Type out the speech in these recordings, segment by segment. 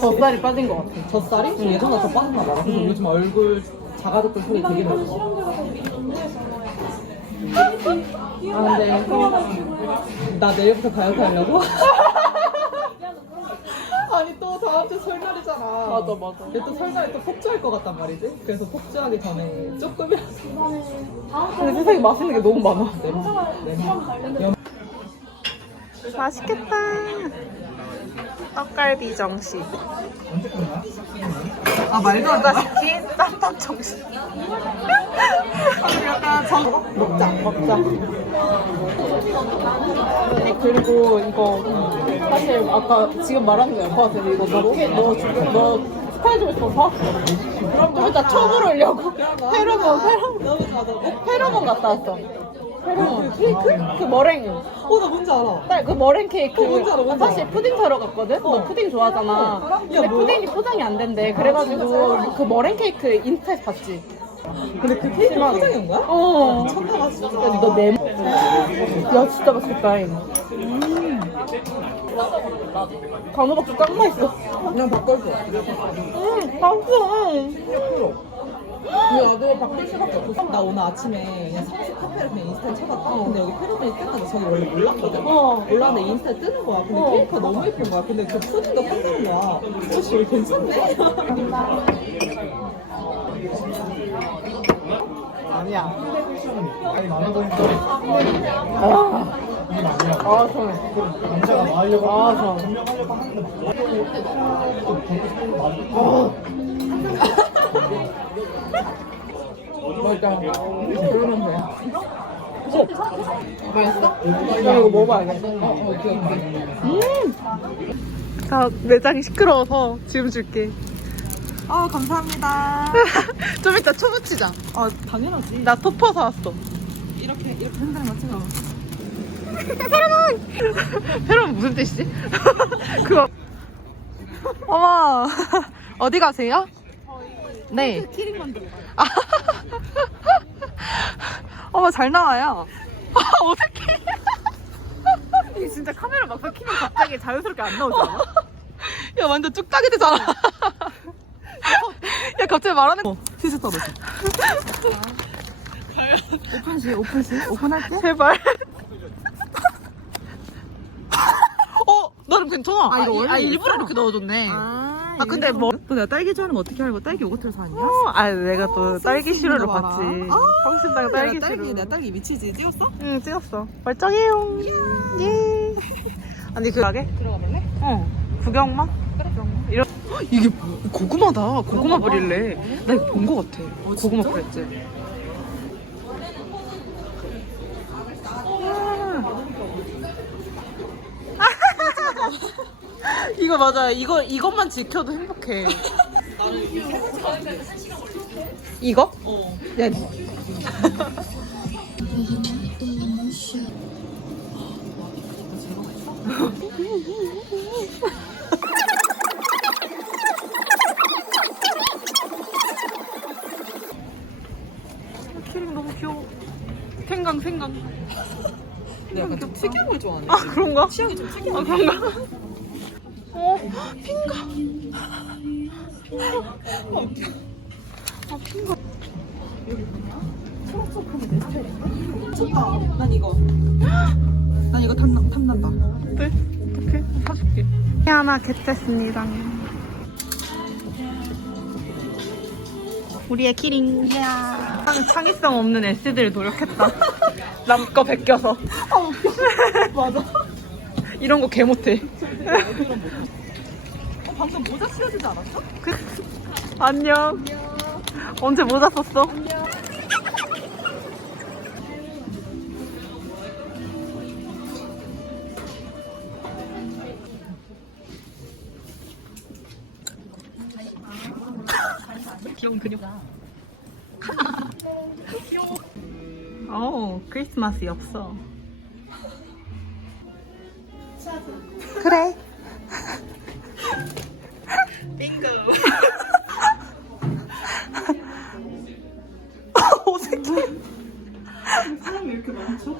젖살이 빠진 것 같아. 젖살이? 예전보다 더 빠졌나 봐. 그래서 요즘 얼굴 작아졌던 소리 되게 많이 들어. 아, 근데 나 내일부터 다이어트 하려고? 아니 또 다음 주 설날이잖아. 맞아, 맞아. 근데 또 설날에 또 폭주할 것 같단 말이지. 그래서 폭주하기 전에 조금이라도 근데 세상에 맛있는 게 너무 많아. 네. 맛있겠다. 떡갈비 정식. 아 말도 안 돼. 치킨 쌈밥 정식. 약간 정 먹자. 먹자. 네, 그리고 이거 사실 아까 지금 말하는 게 같은데 이거 너, 캐- 너, 지금 너 스타일 좀 있어서 그럼 좀 이따 쳐부르려고 페로몬 페로몬 너무. 페로몬 갔다 왔어 페로몬 케이크? 그 머랭 어 나 뭔지 알아. 딸그 머랭 케이크 어, 뭔지 알아, 뭔지 사실 알아. 푸딩 사러 갔거든? 너 푸딩 좋아하잖아 어. 근데 야, 뭐야? 푸딩이 포장이 안 된대 그래가지고 그 머랭 케이크 인스타에서 봤지 근데 그 케이크 심하게. 포장이 온 거야? 어 천사가 진짜. 이거 내 야, 진짜 맛있겠다. 음. 간호박도 짱 맛있어. 그냥 바꿔줘. 음, 맛있어. 나도 바꿀 수밖에 없어. 나 오늘 아침에 그냥 성수 카페를 그냥 인스타에 쳐봤다. 근데 여기 페로몬이 뜨는데 저기 원래 몰랐거든. 어. 몰랐는데 인스타에 뜨는 거야. 근데 어. 케이크가 너무 예쁜 거야. 근데 그 푸딩도 판다는 거야. 혹시 여기 괜찮네? 아니야. 아니 많아 보니까 아. 아, 좋네. 남자가 나으려고 아, 좋아. 증명하려고 하는데 맞아. 그러면 돼. 맛있어? 나 이거 먹어봐야겠다. 어, 오케이, 오케이. 음! 자, 매장이 시끄러워서 지금 줄게. 아 감사합니다. 좀 이따 초 붙이자. 아 당연하지. 나 토퍼 사왔어. 이렇게 이렇게 한 장만 찍어. 페론 무슨 뜻이지? 그거. 어머, 어디 가세요? 네. 키링 만들어. 아. 어머, 잘 나와요. 아, 어떡해. 이게 진짜 카메라 막상 키면 갑자기 자연스럽게 안 나오지 않아? 야, 완전 뚝딱이 되잖아. 야, 갑자기 말하는 거. 시스 떨어져. 오픈 시 오픈 시 오픈할게. 제발. 어, 나름 괜찮아. 아, 이거 원래 아, 일부러? 이렇게 넣어줬네. 아, 아, 근데 뭐- 너 내가 딸기 좋아하는 거 어떻게 알고 딸기 요거트를 사왔냐? 어, 아, 내가 또 딸기 센스 시루를 있는 거 봤지. 봐라. 성신당 딸기 딸기 딸기 시루. 나 딸기 미치지 찍었어? 응, 찍었어. 멀쩡해요. 예. 아니, 그, 가게? 들어가볼래? 어. 구경만? 이런. 이게 뭐- 고구마다. 고구마 브릴레. 나 이거 본 거 같아. 고구마 브릴레. 이거 맞아. 이거 이것만 지켜도 행복해. 이거? 어. 야, 키링 너무 귀여워. 생강 생강. 내가 약간 좀 특이한 걸 좋아하네. 아 그런가? 취향이 좀 특이한 아 그런가? 어. 난 이거. 난 이거 탐나, 탐난다. 네 어떻게 사줄게. 하나 겟했습니다. 우리의 키링. 이야. 창의성 없는 S들 노력했다. 남 거 베껴서. 맞아. 이런 거 개 못해. 어, 방금 모자 씌워주지 않았어? 안녕. 언제 모자 썼어? 귀여운 그녀. 귀여워. 어, 크리스마스 엽서. 그래. 빙고. 어색해. 사람이 이렇게 많죠?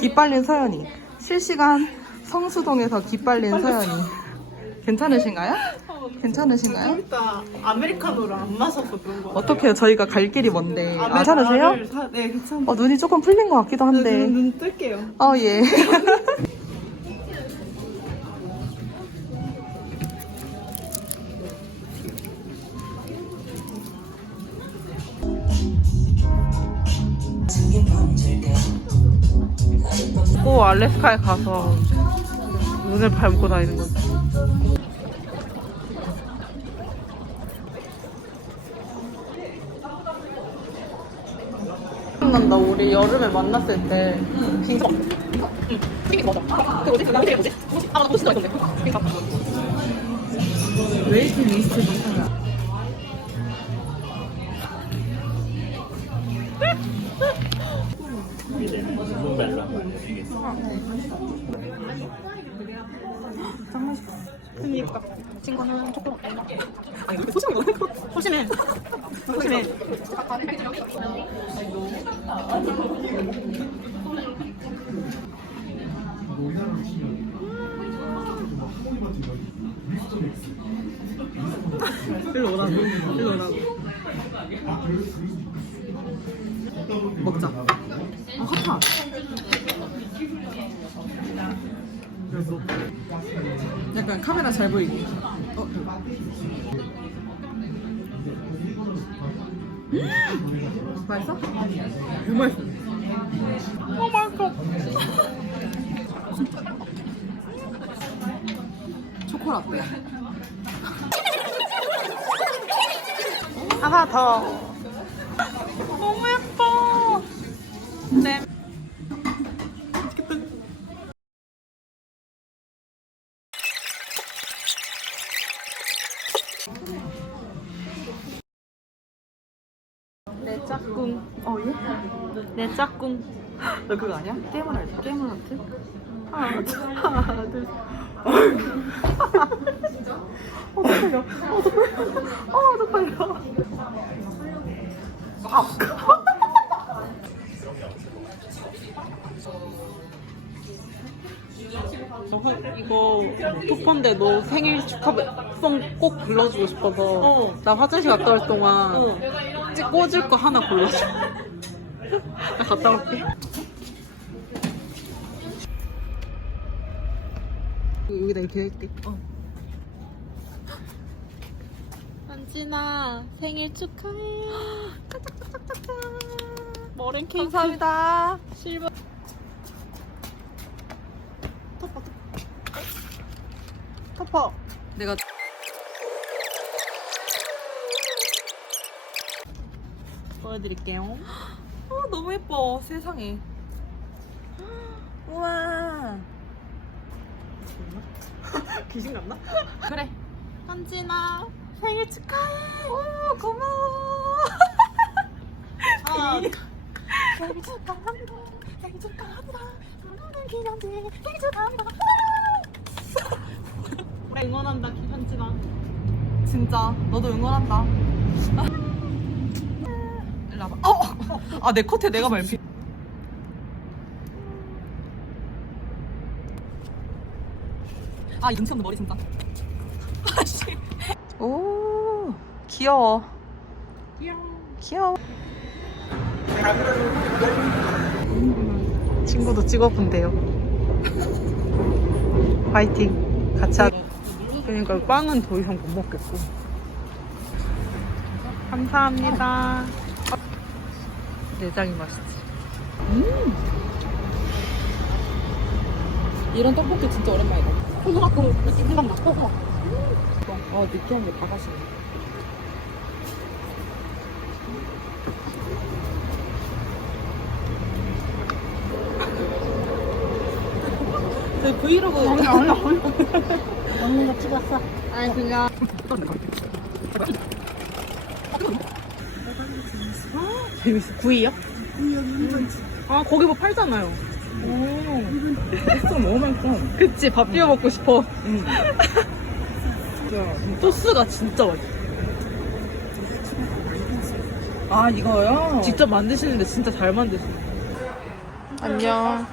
기빨린 서연이. 실시간 성수동에서 기빨린 서연이. 괜찮으신가요? 괜찮으신가요? 일단 아메리카노를 안 마셔서 그런 거 어떻게요? 저희가 갈 길이 먼데. 아, 괜찮으세요? 사... 네 괜찮아요 어, 눈이 조금 풀린 것 같기도 한데. 눈, 눈 뜰게요 어, 예. 꼭 알래스카에 가서 눈을 밟고 다니는 거지. 생각난다 우리 여름에 만났을 때 진짜 웨이팅 리스트 그니까 친구는 조금 아니 근데 소심해 너무 소심해. 소심해. 일로 오라고. 일로 오라고. 먹자. 약간 카메라 잘 보이게. 어. 음! 맛있어? 너무 맛있어. 어, 맛있어. 초코라떼. 하나 더 너무 예뻐 네 내 짝꿍 어 예? 내 짝꿍 너 그거 아니야? 게임을 알지? 게임을 하트? 하나 둘 하나 둘 어, 떨려. 어, 저 떨려. 어, 저 떨려. 이거 톡판데 너 생일 축하 송 꼭 불러주고 싶어서 어. 나 화장실 갔다 올 동안 찍 꽂을 거 하나 골라줘 나 갔다 올게 여기다 이렇게 할게. 어. 한진아 생일 축하해 머랭 케이크 감사합니다. 실버 터퍼. 내가 보여드릴게요 어, 너무 예뻐. 세상에. 우와. 귀신 같나? 그래 한진아 생일 축하해 오, 고마워. 아, 생일 축하합니다. 생일 축하합니다. 사랑하는 기념지 생일 축하합니다. 우리 응원한다 한진아 진짜 너도 응원한다. 어! 아, 내 컷에 내가 밟히. 아, 윤치 없는 머리 진짜. 아씨. 오, 귀여워. 귀여워. 친구도 찍어본대요. 파이팅. 같이 하. 그러니까 빵은 더 이상 못 먹겠고 감사합니다 내장이 맛있지. 이런 떡볶이 진짜 오랜만이다. 고등학교 느낌 났고 어, 느끼한 게 다 가시네. 내 브이로그 먹는 거 찍었어. 아니 그냥 재밌어. 구이요? 아 거기 뭐 팔잖아요 진짜 너무 맛있어. 그치 밥 비벼 먹고 싶어 응. 소스가 진짜 맛있어. 아, 이거요? 직접 만드시는데 진짜 잘 만드시네 안녕.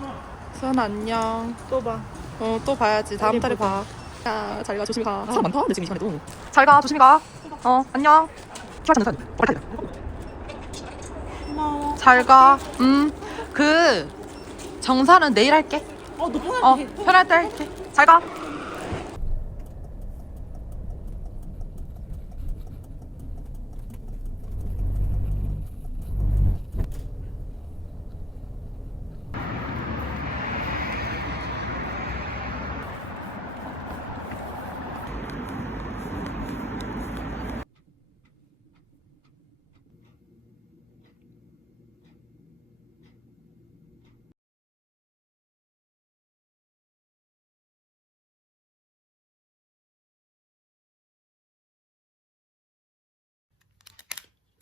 수연 안녕. 또 봐. 어, 또 봐야지. 다음 달에 봐. 야, 잘 가, 조심히 가. 사람 많다, 근데 지금 이 시간에도. 잘 가, 조심히 가. 어, 안녕. 휴가 사 빨리 고마워. 잘 가. 음, 그, 정산은 내일 할게. 어, 너 편할 어, 때. 편할 때 할게. 잘 가.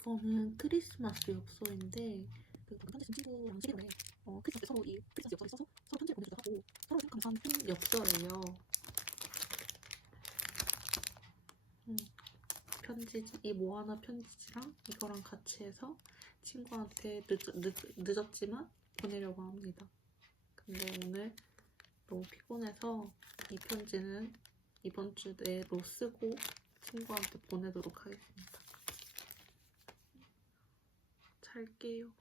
이거는 크리스마스 엽서인데 그준 친구랑 시기로 해. 어, 크리스마스 때 서로 이 크리스마스 엽서를 써서 서로 편지를 보내주기도 하고 서로 하는 편 엽서예요. 음, 편지 이 모아나 편지지랑 이거랑 같이 해서 친구한테 늦, 늦, 늦었지만 보내려고 합니다. 근데 오늘 너무 피곤해서 이 편지는 이번 주 내로 쓰고 친구한테 보내도록 하겠습니다. 잘게요.